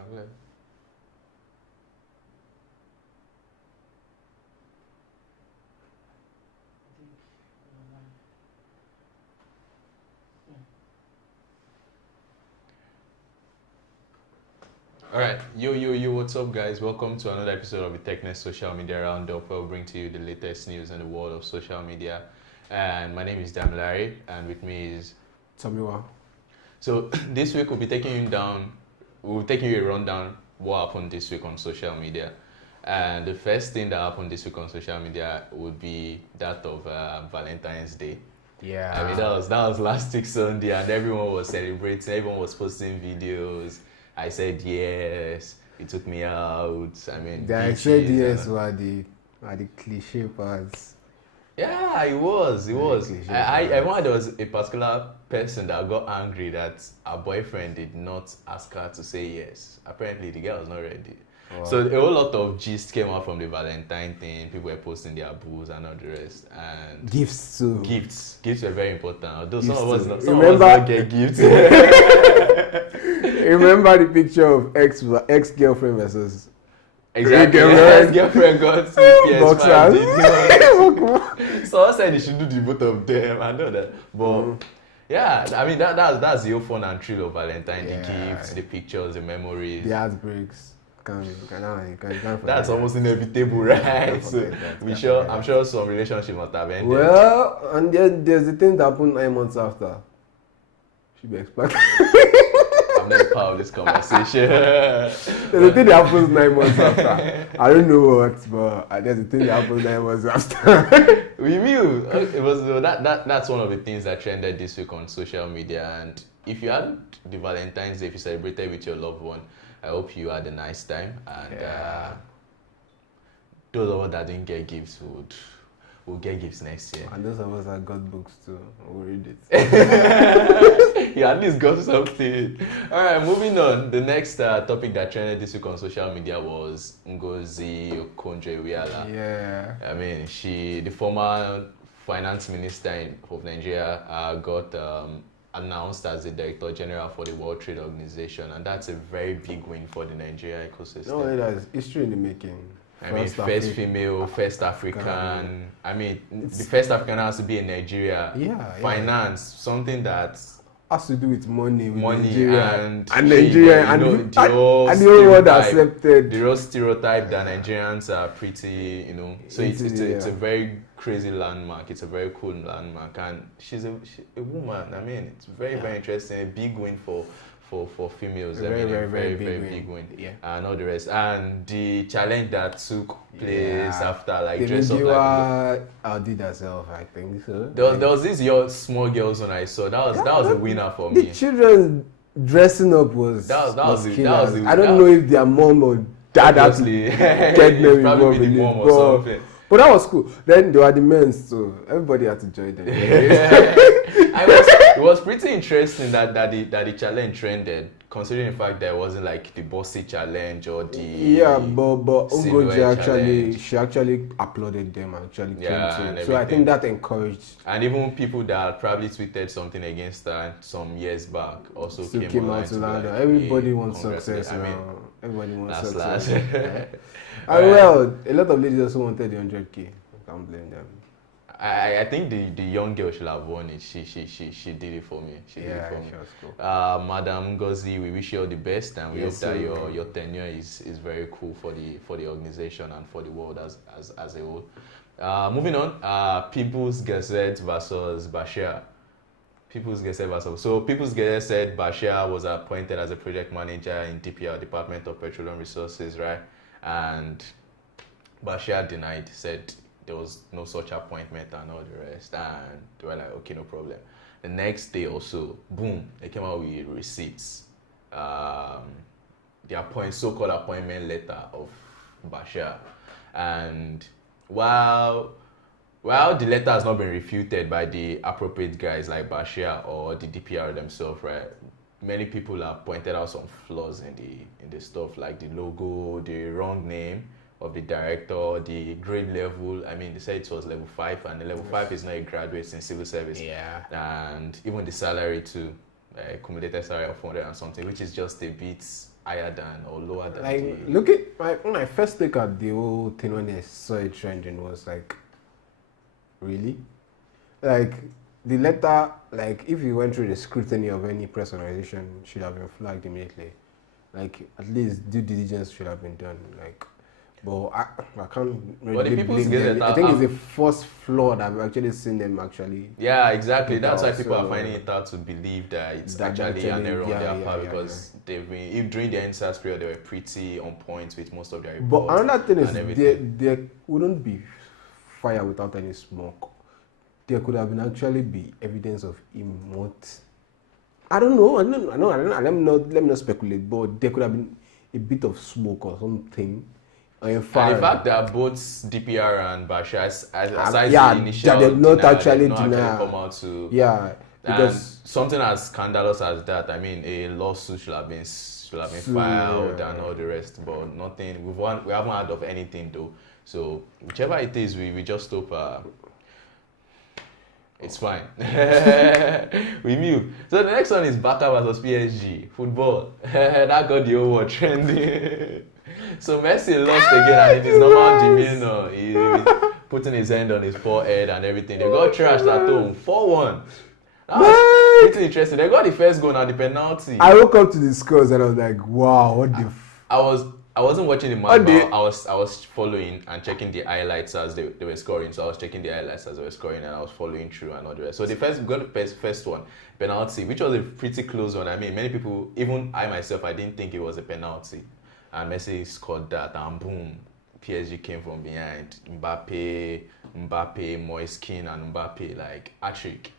Okay. All right, yo, what's up, guys? Welcome to another episode of the Technext Social Media Roundup, where we bring to you the latest news in the world of social media. And my name is Damilari, and with me is Tomiwa. So this week we'll be taking you a rundown what happened this week on social media. And the first thing that happened this week on social media would be that of Valentine's Day. Yeah. I mean that was last week Sunday, and everyone was celebrating. Everyone was posting videos. I said yes. He took me out. I mean, I said yes were the cliche parts. Yeah, it was. I remember there was a particular person that got angry that her boyfriend did not ask her to say yes. Apparently, the girl was not ready. Wow. So a whole lot of gist came out from the Valentine thing. People were posting their booze and all the rest. And gifts too. Gifts were very important. Although some of us not get gifts. Remember the picture of ex-girlfriend versus exactly. Ex-girlfriend got PS5. So I said they should do the both of them. I know that, but yeah, I mean that's the whole fun and thrill of Valentine. The gifts, the pictures, the memories, the heartbreaks. That's almost inevitable, right? So I'm sure some relationship must have ended. Well, and then there's the thing that happened 9 months after. Should be expected. I'm not part of this conversation. There's the thing that happens 9 months after. I don't know what, but there's the thing that happens 9 months after. We will. It was that's one of the things that trended this week on social media. And if you had the Valentine's Day, if you celebrated with your loved one, I hope you had a nice time. And those of us that didn't get gifts will get gifts next year. And those of us that got books too, we'll read it. You at least got something. All right, moving on. The next topic that trended this week on social media was Ngozi Okonjo-Iweala. Yeah. I mean, the former finance minister of Nigeria, got announced as the Director General for the World Trade Organization, and that's a very big win for the Nigeria ecosystem. No, it is history in the making. First female, first African. I mean, the first African has to be in Nigeria. Finance, something that has to do with money Nigeria and Nigeria, and the whole world accepted. The real stereotype that Nigerians are pretty, So it's a very crazy landmark. It's a very cool landmark, and she's a woman. I mean, it's very interesting. A big win for females. Very big win. Yeah. And all the rest. And the challenge that took place after, like, the dress up like outdid herself, I think so. There was this small girls when I saw. That was a winner for me. The children dressing up was killers. I don't know if their mom or dad actually get them involved in it, but that was cool. Then there were the men, so everybody had to join them. It was pretty interesting that the challenge trended, considering the fact that it wasn't like the bossy challenge or the but Ngozi actually applauded them and actually came to. So I think that encouraged. And even people that probably tweeted something against her some years back also came out to like, everybody wants success now. Everybody wants success. And well, a lot of ladies also wanted the 100K. I can't blame them. I think the young girl should have won it. She did it for me. She did it for me. She was cool. Madam Ngozi, we wish you all the best, and we hope that your tenure is very cool for the organization and for the world as a whole. Moving on, People's Gazette versus Bashir. People's Gazette versus. So People's Gazette said Bashir was appointed as a project manager in DPR, Department of Petroleum Resources, right? And Bashir denied, said there was no such appointment and all the rest, and they were like, okay, no problem. The next day also, boom, they came out with receipts. The so-called appointment letter of Bashir. And while the letter has not been refuted by the appropriate guys like Bashir or the DPR themselves, right? Many people have pointed out some flaws in the stuff, like the logo, the wrong name of the director, the grade level. I mean, they said it was level 5, and the level 5 is not a graduate in civil service. Yeah. And even the salary too, accumulated salary of 400 and something, which is just a bit higher than or lower than like look at when I first look at the whole thing when I saw it trending was like, really, like the letter, like if you went through the scrutiny of any press organization, should have been flagged immediately. Like at least due diligence should have been done. Like, but I can't really blame them. I think it's the first flaw that I've actually seen them actually. Yeah, exactly. That's why people are finding it hard to believe that it's actually an error on their part because they've been, if during the NSAS period, they were pretty on point with most of their reports. But another thing is there wouldn't be fire without any smoke. There could have been actually be evidence of him not. I don't know. Let me not speculate. But there could have been a bit of smoke or something. And the fact that both DPR and Bashir, aside the initial that they've not actually come out to because something as scandalous as that. I mean, a lawsuit should have been filed and all the rest, but nothing. We haven't heard of anything though. So whichever it is, we just hope. It's fine. We move. So the next one is Barca versus PSG. Football. That got the whole world trending. So Messi lost again and it is normal demeanor. He's putting his hand on his forehead and everything. They got trashed at home. 4-1. That was pretty interesting. They got the first goal and the penalty. I woke up to the scores and I was like, wow, what the I wasn't watching the match, but I was following and checking the highlights as they were scoring. So I was checking the highlights as they were scoring and I was following through and all the rest. So the first one, penalty, which was a pretty close one. I mean, many people, even I myself, I didn't think it was a penalty. And Messi scored that and boom, PSG came from behind. Mbappe, Moiskin and Mbappe, like hat-trick.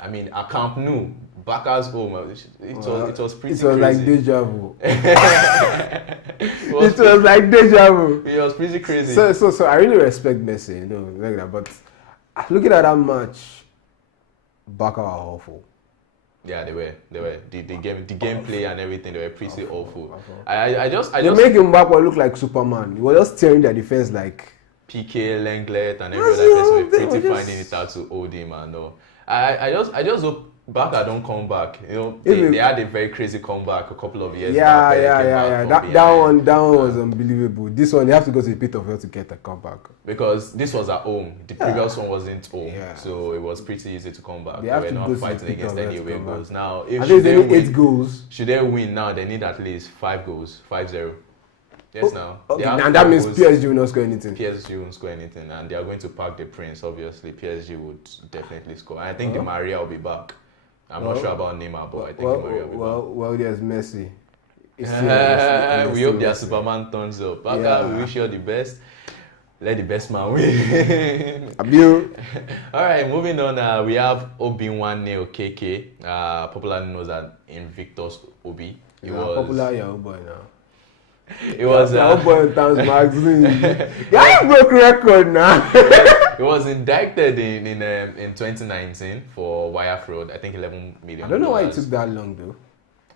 I mean, at Camp Nou, Barca's home, it was pretty crazy. Like deja vu. It was like deja vu. It was pretty crazy. So I really respect Messi, you know, like that. But looking at that match, Barca were awful. Yeah, they were. The gameplay and everything, they were pretty awful. They make Mbappe look like Superman. He was just tearing their defense like PK, Lenglet, and every other person were pretty finding it hard to hold him and all. I just hope Barca don't come back. You know, they had a very crazy comeback a couple of years back. Yeah. That one was unbelievable. This one, you have to go to the pit of hell to get a comeback. Because this was at home. The previous one wasn't home. Yeah. So it was pretty easy to come back. They were not fighting against any away goals. Now, if they need 8 goals. Should they win now, they need at least 5 goals. 5-0. Yes, now. Okay, and that means PSG will not score anything. PSG won't score anything, and they are going to pack the Prince. Obviously, PSG would definitely score. And I think Di Maria will be back. I'm not sure about Neymar, but I think Di Maria will be back. Well, there's Messi. We hope their Superman turns up. Barca, we wish you all the best. Let the best man win. All right, moving on. We have Obi-Wan KK, popularly known as Invictus Obi. He was popular Yahoo boy now. It was boy Times magazine. Yeah, you broke record now. It was indicted in 2019 for wire fraud. I think 11 million. I don't know why it took that long though.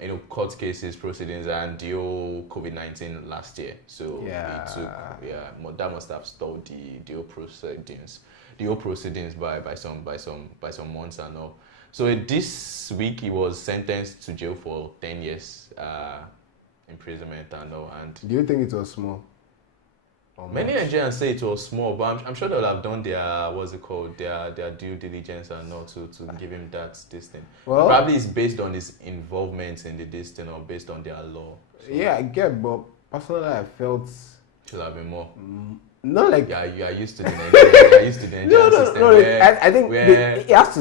You know, court cases, proceedings, and the whole COVID-19 last year. So it took, that must have stalled the whole proceedings. The whole proceedings by some months and all. So this week he was sentenced to jail for 10 years. Imprisonment and all. And do you think it was small? Many Nigerians say it was small, but I'm sure they'll have done their due diligence and all to give him this thing. Well, probably it's based on his involvement in this thing or based on their law. So yeah, I get, but personally I felt should have been more. Not like you are used to the Nigerian, system. No. I think he has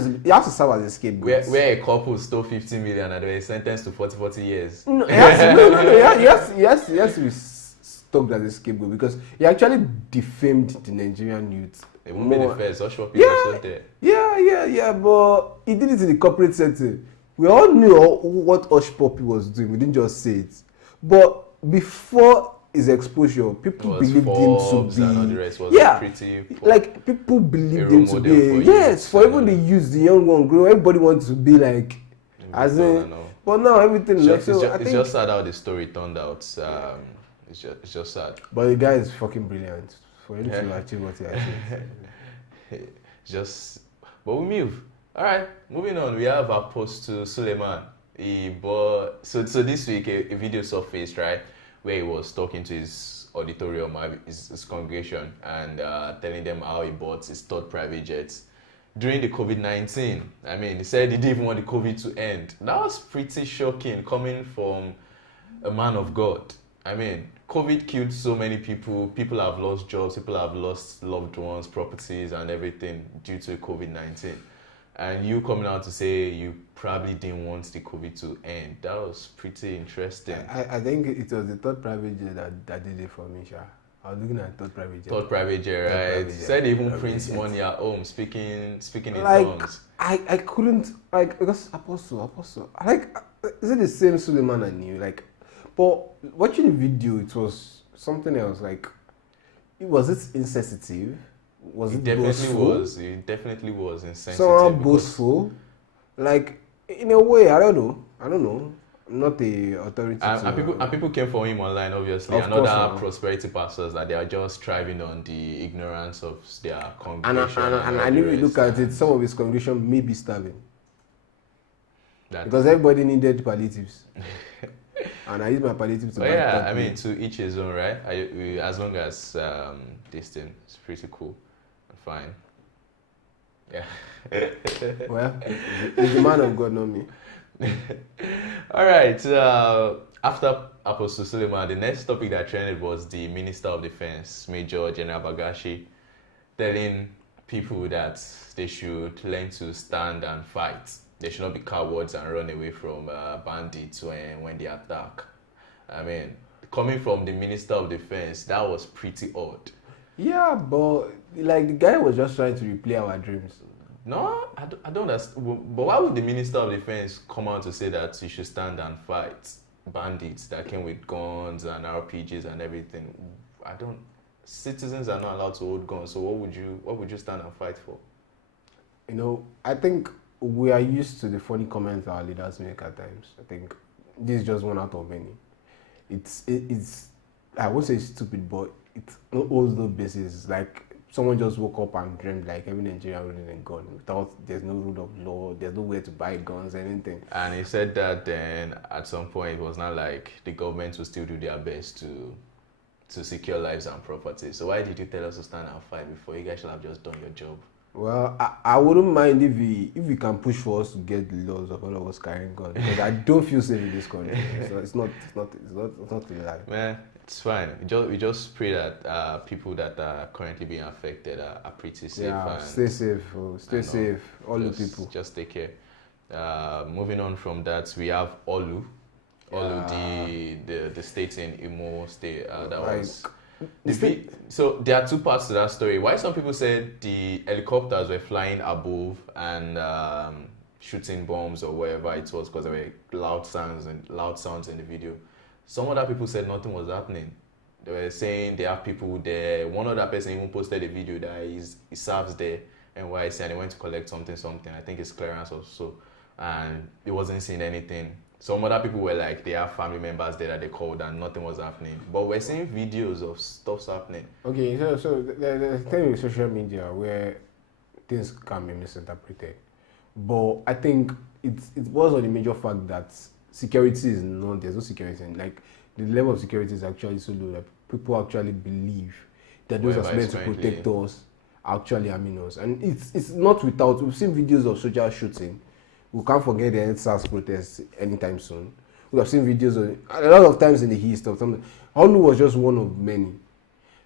to serve as a scapegoat. Where a couple stole 50 million and they were sentenced to 40 years. No, he has to be stuck as a scapegoat because he actually defamed the Nigerian youth. It won't be the first. Hush Puppy also there. Yeah, but he did it in the corporate setting. We all knew what Hush Puppy was doing. We didn't just say it. But before his exposure, people believed him to be like people believed him to be for even the youth, the young one grow. Everybody wants to be like as in. But now everything it's just sad how the story turned out. It's just sad. But the guy is fucking brilliant for him to achieve what he achieved. But we move. All right, moving on. We have Apostle Suleiman. So this week a video surfaced, right, where he was talking to his auditorium, his congregation, and telling them how he bought his third private jet during the COVID-19. I mean, he said he didn't even want the COVID to end. That was pretty shocking coming from a man of God. I mean, COVID killed so many people. People have lost jobs. People have lost loved ones, properties, and everything due to COVID-19. And you coming out to say you probably didn't want the COVID to end. That was pretty interesting. I think it was the third private jet that did it for me, Sha. I was looking at third private jet. Third private jet, right? Private jet. Said even prints money at home, speaking in tongues. I couldn't, like, because Apostle. Like, is it the same Suleiman I knew? Like, but watching the video, it was something else. Like, was it insensitive? Was it boastful? It definitely was insensitive. Somehow boastful. Like, in a way, I don't know. I'm not the authority. And people came for him online, obviously. And other prosperity pastors that they are just thriving on the ignorance of their congregation. And I knew you look at it, some of his congregation may be starving. Because everybody needed palliatives. And I use my palliative to buy. Yeah, I mean, to each his own, right? As long as this thing is pretty cool and fine. Yeah. Well, he's the man of God, not me. All right. After Apostle Suleiman, the next topic that trended was the Minister of Defense, Major General Bagashi, telling people that they should learn to stand and fight. They should not be cowards and run away from bandits when they attack. I mean, coming from the Minister of Defense, that was pretty odd. Yeah, but like the guy was just trying to replay our dreams. No, I don't understand. But why would the Minister of Defense come out to say that you should stand and fight bandits that came with guns and RPGs and everything? Citizens are not allowed to hold guns, so what would you stand and fight for? You know, I think we are used to the funny comments our leaders make at times. I think this is just one out of many. It's I won't say stupid, but it holds no basis. Like someone just woke up and dreamed like every Nigerian holding a gun without, there's no rule of law, there's nowhere to buy guns, anything. And he said that then at some point it was not like the government will still do their best to secure lives and property. So why did you tell us to stand and fight before? You guys should have just done your job. Well, I wouldn't mind if we can push for us to get the laws of all of us carrying guns, because I don't feel safe in this country. So it's not to lie. Man, it's fine. We just pray that people that are currently being affected are pretty safe. Yeah, stay safe. Stay safe. All the people. Just take care. Moving on from that, we have Olu. Olu, the state in Imo State that was. So there are two parts to that story. Why some people said the helicopters were flying above and shooting bombs or wherever it was because there were loud sounds in the video. Some other people said nothing was happening. They were saying they have people there. One other person even posted a video that he serves there NYC and he went to collect something. I think it's clearance or so, and he wasn't seeing anything. Some other people were like, they have family members there that they called and nothing was happening. But we're seeing videos of stuff happening. Okay, so the thing with social media where things can be misinterpreted. But I think it was on the major fact that security is not, there's no security. Like, the level of security is actually so low that people actually believe that those are meant to protect us actually harming us. And it's not without, we've seen videos of soldiers shooting. We can't forget the NSAS protests anytime soon. We have seen videos of, a lot of times in the East of something. Olu was just one of many.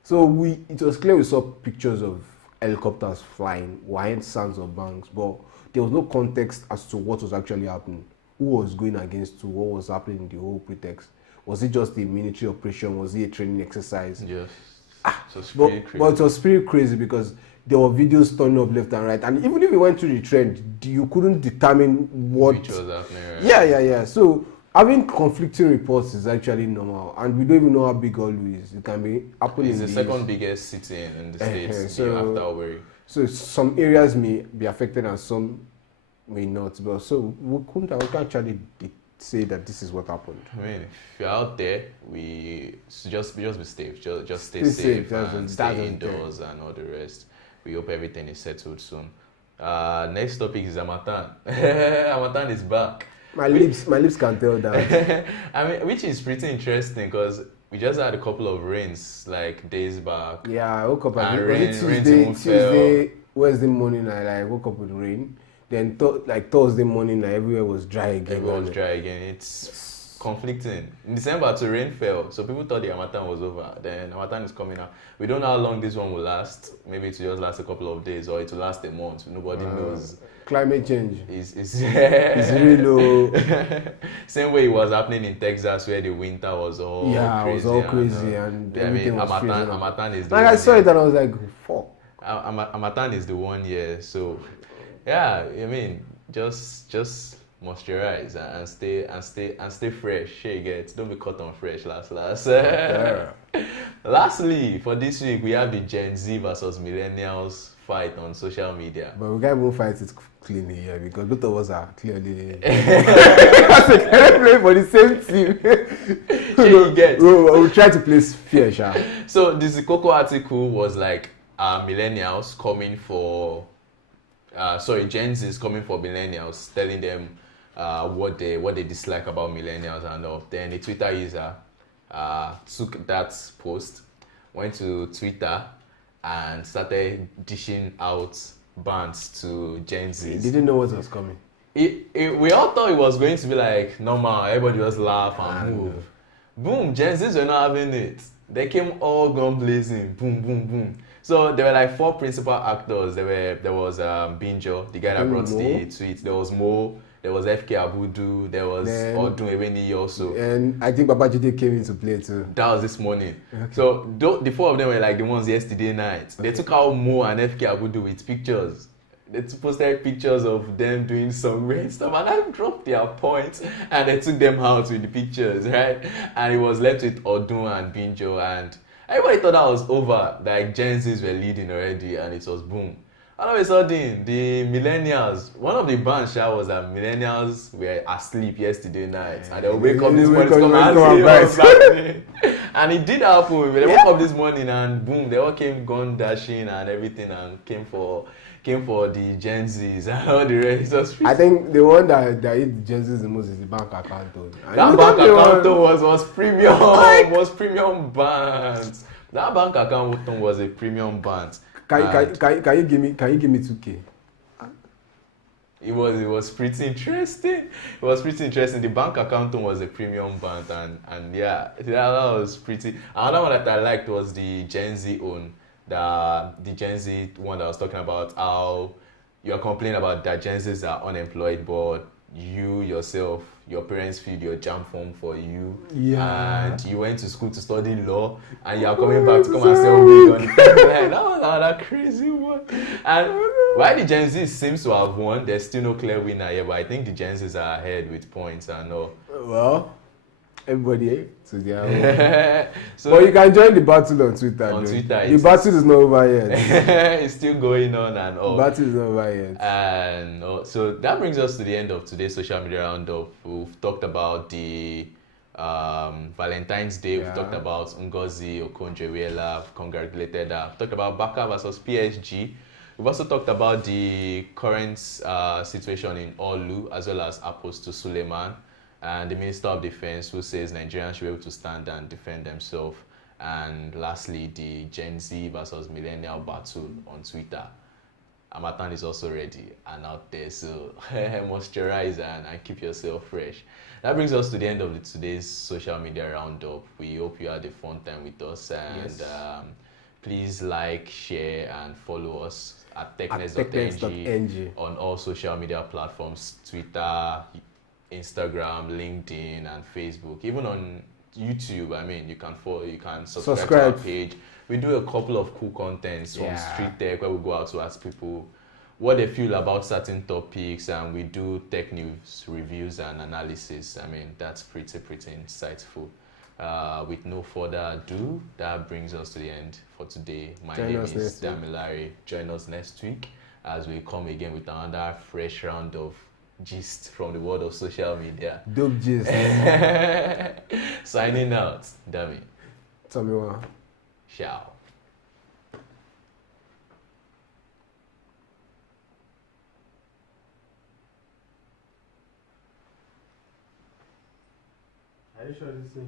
So it was clear we saw pictures of helicopters flying, we heard sounds of bangs, but there was no context as to what was actually happening. Who was going against who, what was happening in the whole pretext. Was it just a military operation? Was it a training exercise? Yes. But it was pretty crazy because there were videos turning up left and right, and even if you went through the trend, you couldn't determine what. Which was happening, right? Yeah. So having conflicting reports is actually normal, and we don't even know how big Olu is. It can be happening. It's the second biggest city in the states after Owerri. So some areas may be affected and some may not. But so we can't actually say that this is what happened. I mean, if you're out there, we just be safe. Just stay safe and stay indoors and all the rest. We hope everything is settled soon. Next topic is Harmattan. Harmattan is back. My lips can tell that. I mean, which is pretty interesting because we just had a couple of rains like days back. Yeah, I woke up and Tuesday, Wednesday morning. I woke up with rain. Then Thursday morning, everywhere was dry again. Everywhere was dry again. It's conflicting. In December, the rain fell, so people thought the Harmattan was over. Then Harmattan is coming out. We don't know how long this one will last. Maybe it will just last a couple of days, or it will last a month. Nobody knows. Climate change is really low. Same way it was happening in Texas, where the winter was all crazy. It was all crazy, and everything was crazy. Harmattan is the one. I saw it and I was like, fuck. Harmattan is the one year, so yeah. I mean, just moisturize and stay fresh. Sure, you get. Don't be caught on fresh. Last. Lastly, for this week, we have the Gen Z versus Millennials fight on social media. But we can't even fight it cleanly here because both of us are clearly playing for the same team. Sure, you get. We'll try to play fair, sha. So this Coco article was like millennials coming for Gen Z is coming for millennials, telling them what they dislike about millennials and all. Then a Twitter user took that post, went to Twitter, and started dishing out bans to Gen Z. He didn't know what was coming. We all thought it was going to be like normal, everybody just laugh and move. Boom, Gen Zs were not having it. They came all gun blazing, boom, boom, boom. So there were like 4 principal actors. There was Binjo, the guy that brought the tweet. There was Mo, there was FK Abudu, there was Odun Eweniyi also. And I think Babajide came into play too. That was this morning. Okay. So the 4 of them were like the ones yesterday night. They took out Mo and FK Abudu with pictures. They posted pictures of them doing some weird stuff, and I dropped their points, and they took them out with the pictures, right? And it was left with Odun and Binjo, and everybody thought that was over. Like Gen Zs were leading already, and it was boom. All of a sudden, the millennials, one of the bans was that millennials were asleep yesterday night, and they'll wake up this morning to come and see what's happening. And it did happen. They woke up this morning, and boom, they all came gun dashing and everything, and came for the Gen Zs and all the rest. I think the one that hit the Gen Zs the most is the bank account. That bank account was premium. Was premium bands. That bank account was a premium band. Can you give me 2K? It was pretty interesting. It was pretty interesting. The bank account was a premium band, and yeah, that was pretty. Another one that I liked was the Gen Z own. The Gen Z one that I was talking about, how you are complaining about that Gen Zs are unemployed, but you yourself, your parents filled your jam form for you, and you went to school to study law, and you are coming back to come and sell weed on that was another crazy one. And while the Gen Z seems to have won, there's still no clear winner here, but I think the Gen Zs are ahead with points and all. Well, everybody to their own. So, but you can join the battle on Twitter. The battle is not over yet. It's still going on and all. The battle is not over yet. And so that brings us to the end of today's social media roundup. We've talked about the Valentine's Day. We've talked about Ngozi Okonjo-Iweala. We've congratulated her. We've talked about Barca versus PSG. We've also talked about the current situation in Olu, as well as Apostle Suleiman, and the Minister of Defense, who says Nigerians should be able to stand and defend themselves. And lastly, the Gen Z versus Millennial battle on Twitter. Harmattan is also ready and out there, so moisturize and keep yourself fresh. That brings us to the end of today's social media roundup. We hope you had a fun time with us, and please like, share, and follow us at Technext.ng on all social media platforms: Twitter, Instagram, LinkedIn, and Facebook. Even on YouTube, I mean, you can follow, you can subscribe to our page. We do a couple of cool contents from Street Tech, where we go out to ask people what they feel about certain topics, and we do tech news reviews and analysis. I mean, that's pretty insightful. With no further ado, that brings us to the end for today. My name is Damilare. Join us next week as we come again with another fresh round of gist from the world of social media. Dope gist. Signing out, Dami. Tell me what. Ciao. Are you sure this thing